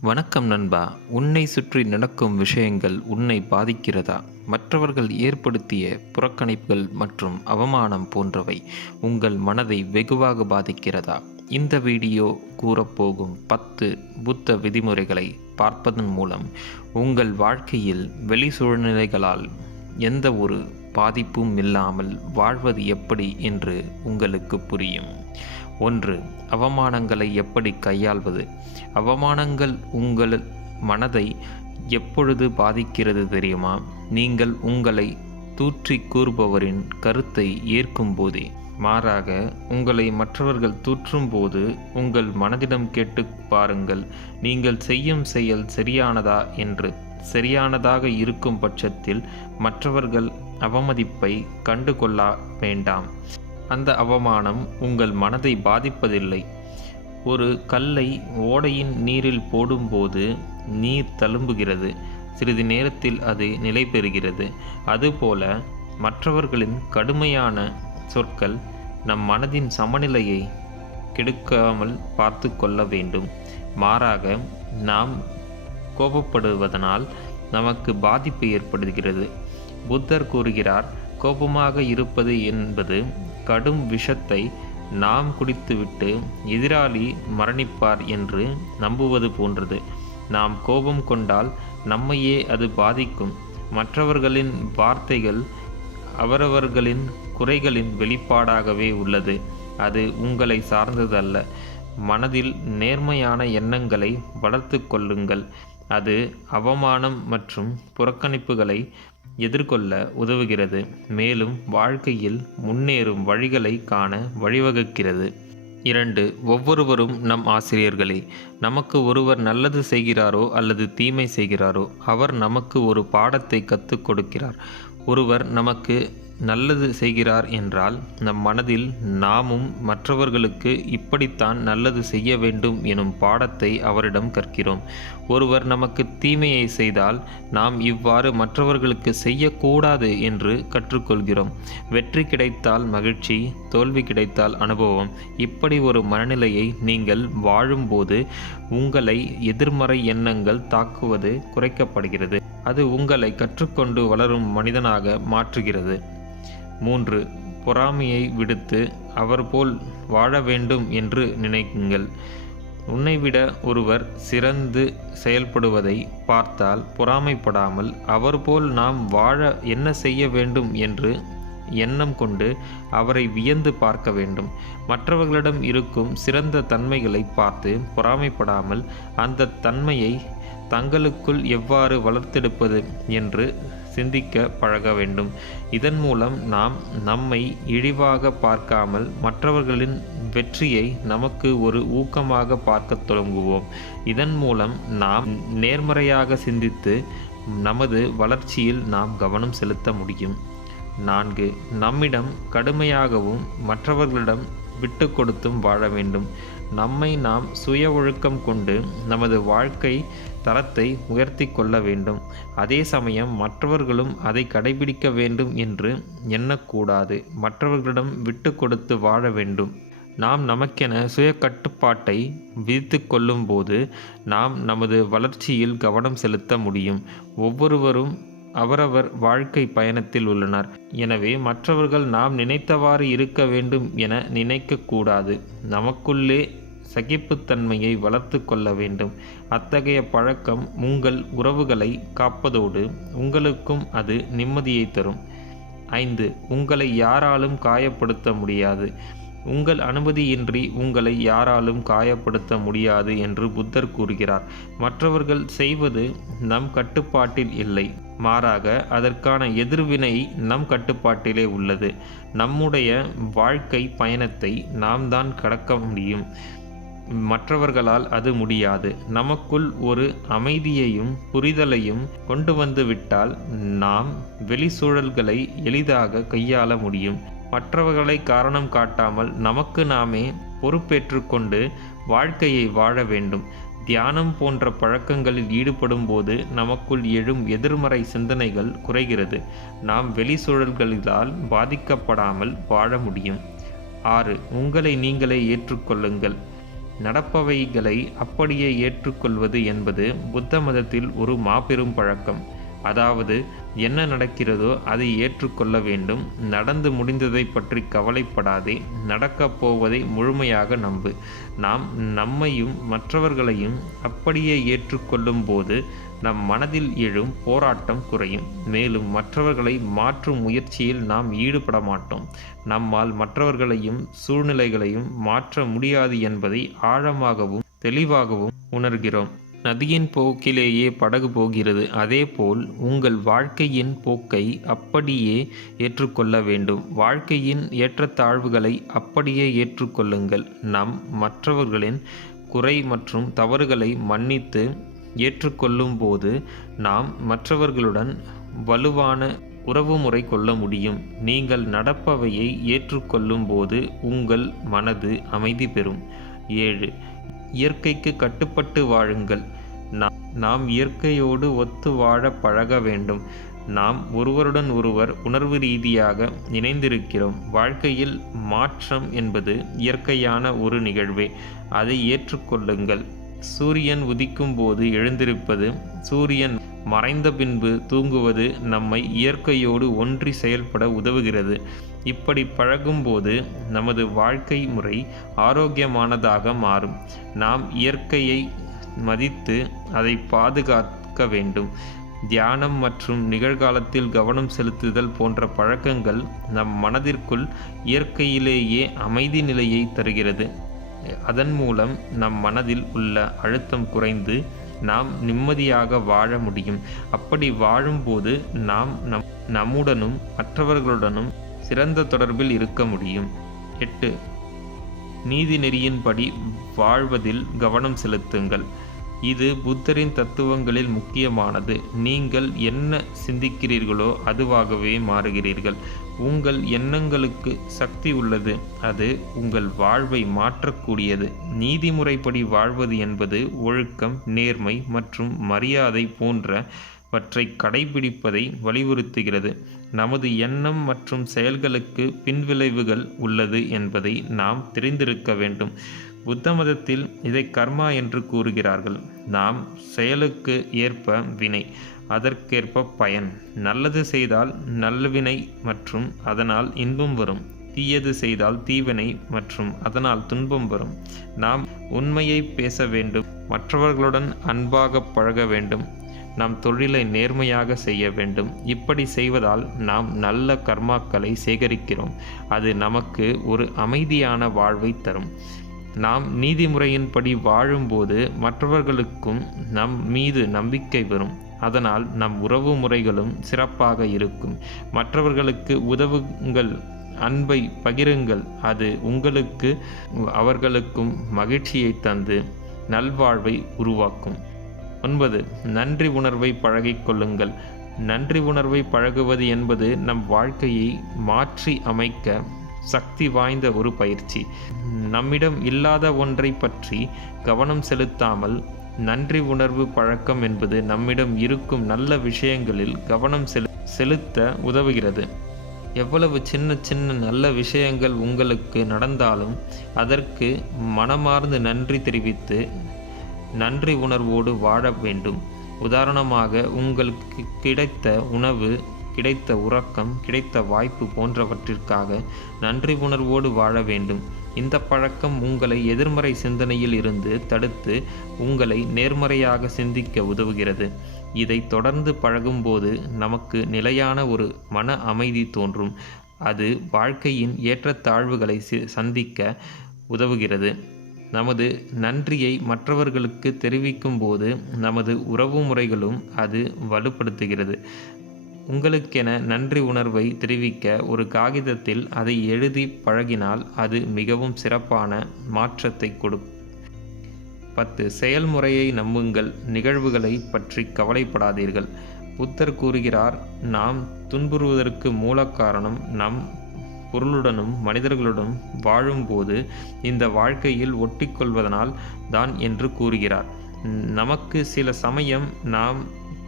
வணக்கம் நண்பா. உன்னை சுற்றி நடக்கும் விஷயங்கள் உன்னை பாதிக்கிறதா? மற்றவர்கள் ஏற்படுத்திய புறக்கணிப்புகள் மற்றும் அவமானம் போன்றவை உங்கள் மனதை வெகுவாக பாதிக்கிறதா? இந்த வீடியோ கூறப்போகும் பத்து புத்த விதிமுறைகளை பார்ப்பதன் மூலம் உங்கள் வாழ்க்கையில் வெளி சூழ்நிலைகளால் எந்த ஒரு பாதிப்பும் இல்லாமல் வாழ்வது எப்படி என்று உங்களுக்கு புரியும். ஒன்று அவமானங்களை எப்படி கையாள்வது? அவமானங்கள் உங்கள் மனதை எப்பொழுது பாதிக்கிறது தெரியுமா? நீங்கள் உங்களை தூற்றி கூறுபவரின் கருத்தை ஏற்கும் போதே. மாறாக உங்களை மற்றவர்கள் தூற்றும் போது உங்கள் மனதிடம் கேட்டு பாருங்கள் நீங்கள் செய்யும் செயல் சரியானதா என்று. சரியானதாக இருக்கும் பட்சத்தில் மற்றவர்கள் அவமதிப்பை கண்டுகொள்ள வேண்டாம். அந்த அவமானம் உங்கள் மனதை பாதிப்பதில்லை. ஒரு கல்லை ஓடையின் நீரில் போடும்போது நீர் தழும்புகிறது. சிறிது நேரத்தில் அது நிலை பெறுகிறது. அதுபோல மற்றவர்களின் கடுமையான சொற்கள் நம் மனதின் சமநிலையை கெடுக்காமல் பார்த்து கொள்ள வேண்டும். மாறாக நாம் கோபப்படுவதனால் நமக்கு பாதிப்பு ஏற்படுகிறது. புத்தர் கூறுகிறார் கோபமாக இருப்பது என்பது கடும் விஷத்தை நாம் குடித்துவிட்டு எதிராளி மரணிப்பார் என்று நம்புவது போன்றது. நாம் கோபம் கொண்டால் நம்மையே அது பாதிக்கும். மற்றவர்களின் வார்த்தைகள் அவரவர்களின் குறைகளின் வெளிப்பாடாகவே உள்ளது. அது உங்களை சார்ந்ததல்ல. மனதில் நேர்மையான எண்ணங்களை வளர்த்து கொள்ளுங்கள். அது அவமானம் மற்றும் புறக்கணிப்புகளை எதிர்கொள்ள உதவுகிறது. மேலும் வாழ்க்கையில் முன்னேறும் வழிகளை காண வழிவகுக்கிறது. இரண்டு ஒவ்வொருவரும் நம் ஆசிரியர்களே. நமக்கு ஒருவர் நல்லது செய்கிறாரோ அல்லது தீமை செய்கிறாரோ அவர் நமக்கு ஒரு பாடத்தை கற்றுக் கொடுக்கிறார். ஒருவர் நமக்கு நல்லது செய்கிறார் என்றால் நம் மனதில் நாமும் மற்றவர்களுக்கு இப்படித்தான் நல்லது செய்ய வேண்டும் எனும் பாடத்தை அவரிடம் கற்கிறோம். ஒருவர் நமக்கு தீமையை செய்தால் நாம் இவ்வாறு மற்றவர்களுக்கு செய்யக்கூடாது என்று கற்றுக்கொள்கிறோம். வெற்றி கிடைத்தால் மகிழ்ச்சி தோல்வி கிடைத்தால் அனுபவம். இப்படி ஒரு மனநிலையை நீங்கள் வாழும்போது உங்களை எதிர்மறை எண்ணங்கள் தாக்குவது குறைக்கப்படுகிறது. அது உங்களை கற்றுக்கொண்டு வளரும் மனிதனாக மாற்றுகிறது. மூன்று பொறாமையை விடுத்து அவர் போல் வாழ வேண்டும் என்று நினைக்குங்கள் உன்னைவிட ஒருவர் சிறந்து செயல்படுவதை பார்த்தால் பொறாமைப்படாமல் அவர் போல் நாம் வாழ என்ன செய்ய வேண்டும் என்று எண்ணம் கொண்டு அவரை வியந்து பார்க்க வேண்டும். மற்றவர்களிடம் இருக்கும் சிறந்த தன்மைகளை பார்த்து பொறாமைப்படாமல் அந்த தன்மையை தங்களுக்குள் எவ்வாறு வளர்த்தெடுப்பது என்று சிந்திக்க பழக வேண்டும். இதன் மூலம் நாம் நம்மை இழிவாக பார்க்காமல் மற்றவர்களின் வெற்றியை நமக்கு ஒரு ஊக்கமாக பார்க்க தொடங்குவோம். இதன் மூலம் நாம் நேர்மறையாக சிந்தித்து நமது வளர்ச்சியில் நாம் கவனம் செலுத்த முடியும். நான்கு நம்மிடம் கடுமையாகவும் மற்றவர்களிடம் விட்டு கொடுத்தும் வாழ வேண்டும். நம்மை நாம் சுய ஒழுக்கம் கொண்டு நமது வாழ்க்கை தரத்தை உயர்த்தி கொள்ள வேண்டும். அதே சமயம் மற்றவர்களும் அதை கடைபிடிக்க வேண்டும் என்று எண்ணக்கூடாது. மற்றவர்களிடம் விட்டு கொடுத்து வாழ வேண்டும். நாம் நமக்கென சுய கட்டுப்பாட்டை விதித்து கொள்ளும்போது நாம் நமது வளர்ச்சியில் கவனம் செலுத்த முடியும். ஒவ்வொருவரும் அவரவர் வாழ்க்கை பயணத்தில் உள்ளனர். எனவே மற்றவர்கள் நாம் நினைத்தவாறு இருக்க வேண்டும் என நினைக்கக்கூடாது. நமக்குள்ளே சகிப்புத்தன்மையை வளர்த்து கொள்ள வேண்டும். அத்தகைய பழக்கம் உங்கள் உறவுகளை காப்பதோடு உங்களுக்கும் அது நிம்மதியை தரும். ஐந்து உங்களை யாராலும் காயப்படுத்த முடியாது. உங்கள் அனுமதியின்றி உங்களை யாராலும் காயப்படுத்த முடியாது என்று புத்தர் கூறுகிறார். மற்றவர்கள் செய்வது நம் கட்டுப்பாட்டில் இல்லை. மாறாக அதற்கான எதிர்வினை நம் கட்டுப்பாட்டிலே உள்ளது. நம்முடைய வாழ்க்கை பயணத்தை நாம் தான் கடக்க முடியும். மற்றவர்களால் அது முடியாது. நமக்குள் ஒரு அமைதியையும் புரிதலையும் கொண்டு வந்து விட்டால் நாம் வெளி சூழல்களை எளிதாக கையாள முடியும். மற்றவர்களை காரணம் காட்டாமல் நமக்கு நாமே பொறுப்பேற்று கொண்டு வாழ்க்கையை வாழ வேண்டும். தியானம் போன்ற பழக்கங்களில் ஈடுபடும் போது நமக்குள் எழும் எதிர்மறை சிந்தனைகள் குறைகிறது. நாம் வெளி சூழல்களால் பாதிக்கப்படாமல் வாழ முடியும். ஆறு உங்களை நீங்களே ஏற்றுக்கொள்ளுங்கள். நடப்பவைகளை அப்படியே ஏற்றுக்கொள்வது என்பது புத்த மதத்தில் ஒரு மாபெரும் பழக்கம். அதாவது என்ன நடக்கிறதோ அதை ஏற்றுக்கொள்ள வேண்டும். நடந்து முடிந்ததை பற்றி கவலைப்படாதே. நடக்கப் போவதை முழுமையாக நம்பு. நாம் நம்மையும் மற்றவர்களையும் அப்படியே ஏற்றுக்கொள்ளும் போது நம் மனதில் எழும் போராட்டம் குறையும். மேலும் மற்றவர்களை மாற்றும் முயற்சியில் நாம் ஈடுபட மாட்டோம். நம்மால் மற்றவர்களையும் சூழ்நிலைகளையும் மாற்ற முடியாது என்பதை ஆழமாகவும் தெளிவாகவும் உணர்கிறோம். நதியின் போக்கிலேயே படகு போகிறது. அதேபோல் உங்கள் வாழ்க்கையின் போக்கை அப்படியே ஏற்றுக்கொள்ள வேண்டும். வாழ்க்கையின் ஏற்றத்தாழ்வுகளை அப்படியே ஏற்றுக்கொள்ளுங்கள். நம் மற்றவர்களின் குறை மற்றும் தவறுகளை மன்னித்து ஏற்றுக்கொள்ளும் போது நாம் மற்றவர்களுடன் வலுவான உறவுமுறை கொள்ள முடியும். நீங்கள் நடப்பவையை ஏற்றுக்கொள்ளும் போது உங்கள் மனது அமைதி பெறும். ஏழு இயற்கைக்கு கட்டுப்பட்டு வாழுங்கள். நாம் நாம் இயற்கையோடு ஒத்து வாழ பழக வேண்டும். நாம் ஒருவருடன் ஒருவர் உணர்வு ரீதியாக இணைந்திருக்கிறோம். வாழ்க்கையில் மாற்றம் என்பது இயற்கையான ஒரு நிகழ்வே. அதை ஏற்றுக்கொள்ளுங்கள். சூரியன் உதிக்கும் போது எழுந்திருப்பது சூரியன் மறைந்த பின்பு தூங்குவது நம்மை இயற்கையோடு ஒன்றி செயல்பட உதவுகிறது. இப்படி பழகும்போது நமது வாழ்க்கை முறை ஆரோக்கியமானதாக மாறும். நாம் இயற்கையை மதித்து அதை பாதுகாக்க வேண்டும். தியானம் மற்றும் நிகழ்காலத்தில் கவனம் செலுத்துதல் போன்ற பழக்கங்கள் நம் மனதிற்குள் இயற்கையிலேயே அமைதி நிலையை தருகிறது. அதன் மூலம் நம் மனதில் உள்ள அழுத்தம் குறைந்து நாம் நிம்மதியாக வாழ முடியும். அப்படி வாழும்போது நாம் நம் நம்முடனும் மற்றவர்களுடனும் சிறந்த தொடர்பில் இருக்க முடியும். எட்டு. நீதி நெறியின்படி வாழ்வதில் கவனம் செலுத்துங்கள். இது புத்தரின் தத்துவங்களில் முக்கியமானது. நீங்கள் என்ன சிந்திக்கிறீர்களோ அதுவாகவே மாறுகிறீர்கள். உங்கள் எண்ணங்களுக்கு சக்தி உள்ளது. அது உங்கள் வாழ்வை மாற்றக்கூடியது. நீதிமுறைப்படி வாழ்வது என்பது ஒழுக்கம் நேர்மை மற்றும் மரியாதை போன்றவற்றை கடைபிடிப்பதை வலியுறுத்துகிறது. நமது எண்ணம் மற்றும் செயல்களுக்கு பின்விளைவுகள் உள்ளது என்பதை நாம் தெரிந்திருக்க வேண்டும். புத்த மதத்தில் இதை கர்மா என்று கூறுகிறார்கள். நாம் செயலுக்கு ஏற்ப வினை அதற்கேற்ப பயன். நல்லது செய்தால் நல்லவினை மற்றும் அதனால் இன்பம் வரும். தீயது செய்தால் தீவினை மற்றும் அதனால் துன்பம் வரும். நாம் உண்மையை பேச வேண்டும் மற்றவர்களுடன் அன்பாக பழக வேண்டும். நம் தொழிலை நேர்மையாக செய்ய வேண்டும். இப்படி செய்வதால் நாம் நல்ல கர்மாக்களை சேகரிக்கிறோம். அது நமக்கு ஒரு அமைதியான வாழ்வை தரும். நாம் நீதிமுறையின்படி வாழும்போது மற்றவர்களுக்கும் நம் மீது நம்பிக்கை வரும். அதனால் நம் உறவு முறைகளும் சிறப்பாக இருக்கும். மற்றவர்களுக்கு உதவுங்கள் அன்பை பகிருங்கள். அது உங்களுக்கு அவர்களுக்கும் மகிழ்ச்சியை தந்து நல்வாழ்வை உருவாக்கும். ஒன்பது நன்றி உணர்வை பழகிக்கொள்ளுங்கள் நன்றி உணர்வை பழகுவது என்பது நம் வாழ்க்கையை மாற்றி அமைக்க சக்தி வாய்ந்த ஒரு பயிற்சி. நம்மிடம் இல்லாத ஒன்றை பற்றி கவனம் செலுத்தாமல் நன்றி உணர்வு பழக்கம் என்பது நம்மிடம் இருக்கும் நல்ல விஷயங்களில் கவனம் செலு செலுத்த உதவுகிறது. எவ்வளவு சின்ன சின்ன நல்ல விஷயங்கள் உங்களுக்கு நடந்தாலும் அதற்கு மனமார்ந்து நன்றி தெரிவித்து நன்றி உணர்வோடு வாழ வேண்டும். உதாரணமாக உங்களுக்கு கிடைத்த உணவு கிடைத்த உறக்கம் கிடைத்த வாய்ப்பு போன்றவற்றிற்காக நன்றி உணர்வோடு வாழ வேண்டும். இந்த பழக்கம் உங்களை எதிர்மறை சிந்தனையில் இருந்து தடுத்து உங்களை நேர்மறையாக சிந்திக்க உதவுகிறது. இதை தொடர்ந்து பழகும்போது நமக்கு நிலையான ஒரு மன அமைதி தோன்றும். அது வாழ்க்கையின் ஏற்றத்தாழ்வுகளை சந்திக்க உதவுகிறது. நமது நன்றியை மற்றவர்களுக்கு தெரிவிக்கும் போது நமது உறவு முறைகளும் அது வலுப்படுத்துகிறது. உங்களுக்கென நன்றி உணர்வை தெரிவிக்க ஒரு காகிதத்தில் அதை எழுதி பழகினால் அது மிகவும் சிறப்பான மாற்றத்தை கொடு. பத்து செயல்முறையை நம்புங்கள். நிகழ்வுகளை பற்றி கவலைப்படாதீர்கள். புத்தர் கூறுகிறார் நாம் துன்புறுவதற்கு மூல காரணம் நம் பொருளுடனும் மனிதர்களுடன் வாழும்போது இந்த வாழ்க்கையில் ஒட்டிக்கொள்வதனால் தான் என்று கூறுகிறார். நமக்கு சில சமயம் நாம்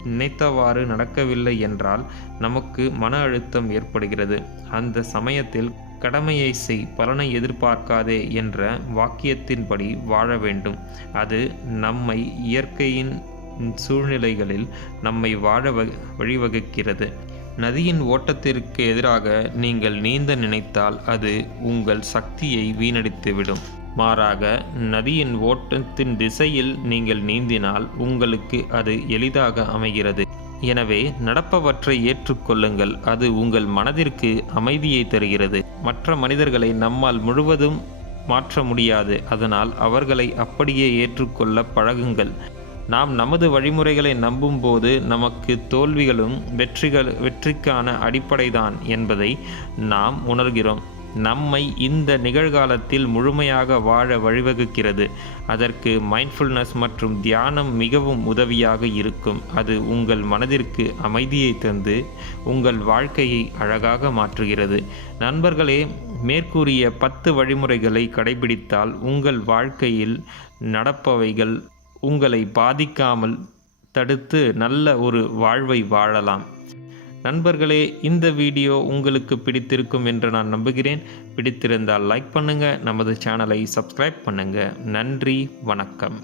நினைத்தவாறு நடக்கவில்லை என்றால் நமக்கு மன அழுத்தம் ஏற்படுகிறது. அந்த சமயத்தில் கடமையை செய் பலனை எதிர்பார்க்காதே என்ற வாக்கியத்தின்படி வாழ வேண்டும். அது நம்மை இயற்கையின் சூழ்நிலைகளில் நம்மை வாழ வ- வழிவகுக்கிறது. நதியின் ஓட்டத்திற்கு எதிராக நீங்கள் நீந்த நினைத்தால் அது உங்கள் சக்தியை வீணடித்துவிடும். மாறாக நதியின் ஓட்டத்தின் திசையில் நீங்கள் நீந்தினால் உங்களுக்கு அது எளிதாக அமைகிறது. எனவே நடப்பவற்றை ஏற்றுக்கொள்ளுங்கள் அது உங்கள் மனதிற்கு அமைதியை தருகிறது. மற்ற மனிதர்களை நம்மால் முழுவதும் மாற்ற முடியாது. அதனால் அவர்களை அப்படியே ஏற்றுக்கொள்ள பழகுங்கள். நாம் நமது வழிமுறைகளை நம்பும்போது நமக்கு தோல்விகளும் வெற்றிகள் வெற்றிக்கான அடிப்படைதான் என்பதை நாம் உணர்கிறோம். நம்மை இந்த நிகழ்காலத்தில் முழுமையாக வாழ வழிவகுக்கிறது. அதற்கு மைண்ட்ஃபுல்னஸ் மற்றும் தியானம் மிகவும் உதவியாக இருக்கும். அது உங்கள் மனதிற்கு அமைதியை தந்து உங்கள் வாழ்க்கையை அழகாக மாற்றுகிறது. நண்பர்களே மேற்கூறிய பத்து வழிமுறைகளை கடைபிடித்தால் உங்கள் வாழ்க்கையில் நடப்பவைகள் உங்களை பாதிக்காமல் தடுத்து நல்ல ஒரு வாழ்வை வாழலாம். நண்பர்களே இந்த வீடியோ உங்களுக்கு பிடித்திருக்கும் என்று நான் நம்புகிறேன். பிடித்திருந்தால் லைக் பண்ணுங்கள் நமது சேனலை சப்ஸ்கிரைப் பண்ணுங்கள் நன்றி வணக்கம்.